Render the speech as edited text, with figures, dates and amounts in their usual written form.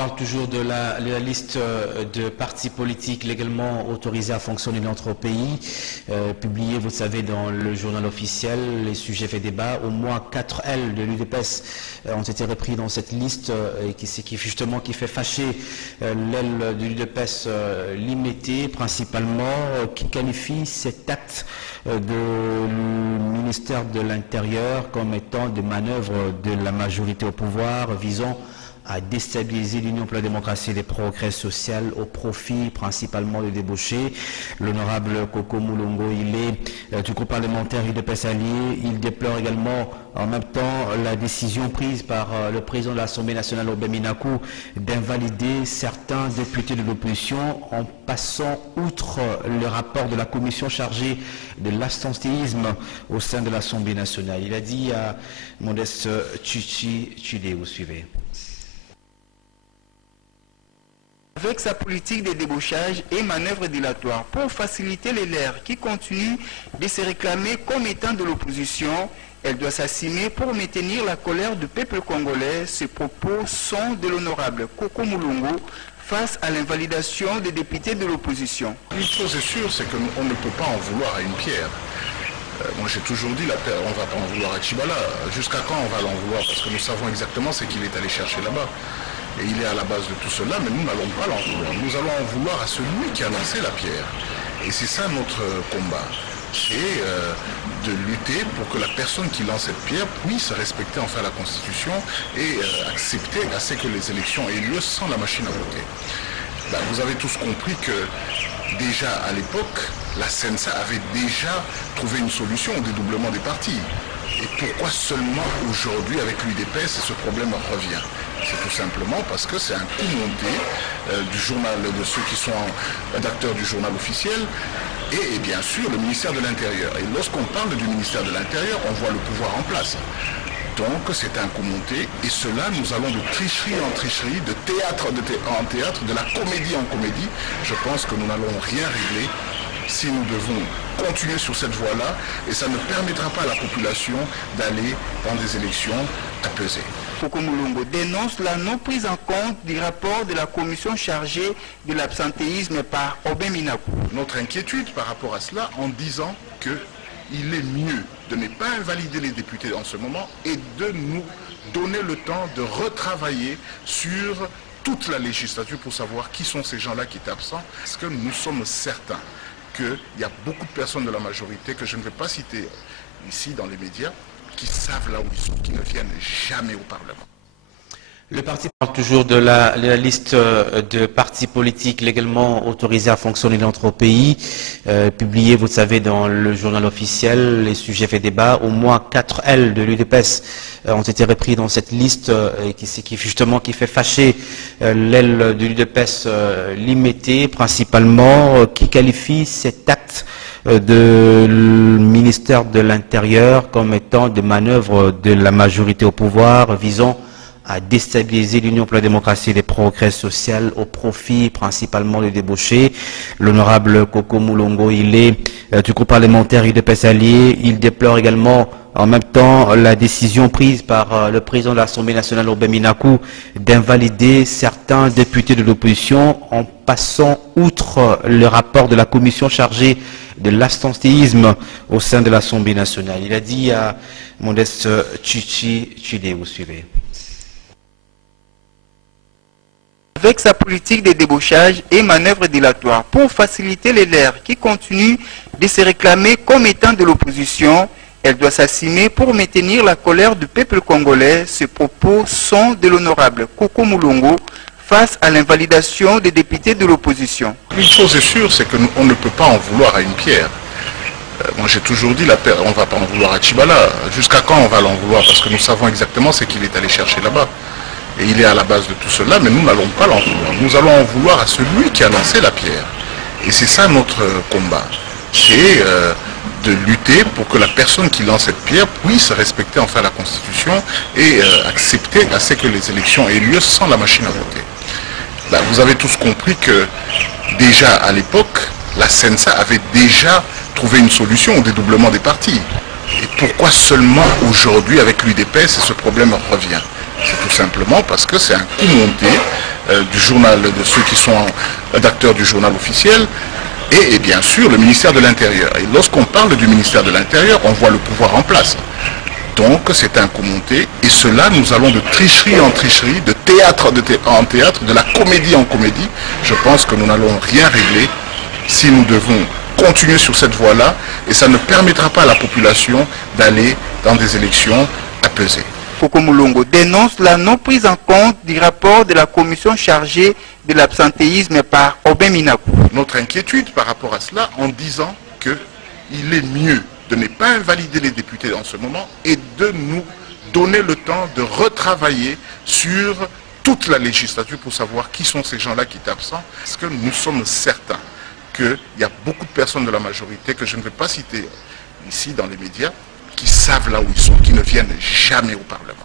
parle toujours de la liste de partis politiques légalement autorisés à fonctionner dans notre pays, publiée, vous le savez, dans le journal officiel. Les sujets faits débat. Au moins 4 L de l'UDPS ont été repris dans cette liste et qui fait fâcher l'aile de l'UDPS limitée principalement, qui qualifie cet acte du ministère de l'Intérieur comme étant des manœuvres de la majorité au pouvoir visant à déstabiliser l'Union pour la démocratie et les progrès sociaux au profit principalement des débauchés. L'honorable Koko Moulongo, il est du groupe parlementaire UDPS Allié. Il déplore également en même temps la décision prise par le président de l'Assemblée nationale, Obé Minakou, d'invalider certains députés de l'opposition en passant outre le rapport de la commission chargée de l'abstentéisme au sein de l'Assemblée nationale. Il a dit à Modeste Tchidé, vous suivez. Avec sa politique de débauchage et manœuvres dilatoires pour faciliter les lèvres qui continuent de se réclamer comme étant de l'opposition, elle doit s'assumer pour maintenir la colère du peuple congolais. Ces propos sont de l'honorable Koko Moulongo face à l'invalidation des députés de l'opposition. Une chose est sûre, c'est qu'on ne peut pas en vouloir à une pierre. Moi j'ai toujours dit, on ne va pas en vouloir à Tchibala. Jusqu'à quand on va l'en vouloir? Parce que nous savons exactement ce qu'il est allé chercher là-bas. Et il est à la base de tout cela, mais nous n'allons pas l'en vouloir. Nous allons en vouloir à celui qui a lancé la pierre. Et c'est ça notre combat. C'est de lutter pour que la personne qui lance cette pierre puisse respecter enfin la Constitution et accepter à ce que les élections aient lieu sans la machine à voter. Vous avez tous compris que déjà à l'époque, la CNSA avait déjà trouvé une solution au dédoublement des partis. Et pourquoi seulement aujourd'hui avec l'UDPS ce problème revient? C'est tout simplement parce que c'est un coup monté du journal, de ceux qui sont rédacteurs du journal officiel et bien sûr le ministère de l'Intérieur. Et lorsqu'on parle du ministère de l'Intérieur, on voit le pouvoir en place. Donc c'est un coup monté et cela, nous allons de tricherie en tricherie, de théâtre en théâtre, de la comédie en comédie. Je pense que nous n'allons rien régler si nous devons continuer sur cette voie-là, et ça ne permettra pas à la population d'aller dans des élections apaisées. Koko Moulongo dénonce la non prise en compte du rapport de la commission chargée de l'abstentéisme par Obé Minakou. Notre inquiétude par rapport à cela en disant qu'il est mieux de ne pas invalider les députés en ce moment et de nous donner le temps de retravailler sur toute la législature pour savoir qui sont ces gens-là qui étaient absents. Parce que nous sommes certains qu'il y a beaucoup de personnes de la majorité, que je ne vais pas citer ici dans les médias, qui savent là où ils sont, qui ne viennent jamais au Parlement. Le parti parle toujours de la liste de partis politiques légalement autorisés à fonctionner dans notre pays, publiée, vous le savez, dans le journal officiel. Les sujets faits débat. Au moins 4 L de l'UDPS ont été repris dans cette liste qui fait fâcher l'aile de l'UDPS limitée principalement, qui qualifie cet acte du ministère de l'Intérieur comme étant des manœuvres de la majorité au pouvoir visant à déstabiliser l'Union pour la démocratie et les progrès sociaux au profit principalement des débauchés. L'honorable Koko Moulongo, il est du groupe parlementaire UDPS Allié. Il déplore également en même temps la décision prise par le président de l'Assemblée nationale, Obé Minakou, d'invalider certains députés de l'opposition en passant outre le rapport de la commission chargée de l'abstentéisme au sein de l'Assemblée nationale. Il a dit à Modeste Tchidé, vous suivez. Avec sa politique de débauchage et manœuvres dilatoires pour faciliter les lèvres qui continuent de se réclamer comme étant de l'opposition, elle doit s'assumer pour maintenir la colère du peuple congolais. Ces propos sont de l'honorable Koko Moulongo face à l'invalidation des députés de l'opposition. Une chose est sûre, c'est qu'on ne peut pas en vouloir à une pierre. Moi j'ai toujours dit, on ne va pas en vouloir à Tchibala. Jusqu'à quand on va l'en vouloir? Parce que nous savons exactement ce qu'il est allé chercher là-bas. Et il est à la base de tout cela, mais nous n'allons pas l'en vouloir. Nous allons en vouloir à celui qui a lancé la pierre. Et c'est ça notre combat. C'est de lutter pour que la personne qui lance cette pierre puisse respecter enfin la Constitution et accepter à ce que les élections aient lieu sans la machine à voter. Vous avez tous compris que déjà à l'époque, la CNSA avait déjà trouvé une solution au dédoublement des partis. Et pourquoi seulement aujourd'hui avec l'UDPS ce problème revient? C'est tout simplement parce que c'est un coup monté du journal, de ceux qui sont rédacteurs du journal officiel, et bien sûr le ministère de l'Intérieur. Et lorsqu'on parle du ministère de l'Intérieur, on voit le pouvoir en place. Donc c'est un coup monté, et cela nous allons de tricherie en tricherie, de théâtre en théâtre, de la comédie en comédie. Je pense que nous n'allons rien régler si nous devons continuer sur cette voie-là, et ça ne permettra pas à la population d'aller dans des élections apaisées. Coco Moulongo dénonce la non prise en compte du rapport de la commission chargée de l'absentéisme par Aubin Minakou. Notre inquiétude par rapport à cela en disant qu'il est mieux de ne pas invalider les députés en ce moment et de nous donner le temps de retravailler sur toute la législature pour savoir qui sont ces gens-là qui sont absents. Parce que nous sommes certains qu'il y a beaucoup de personnes de la majorité, que je ne vais pas citer ici dans les médias, qui savent là où ils sont, qui ne viennent jamais au Parlement.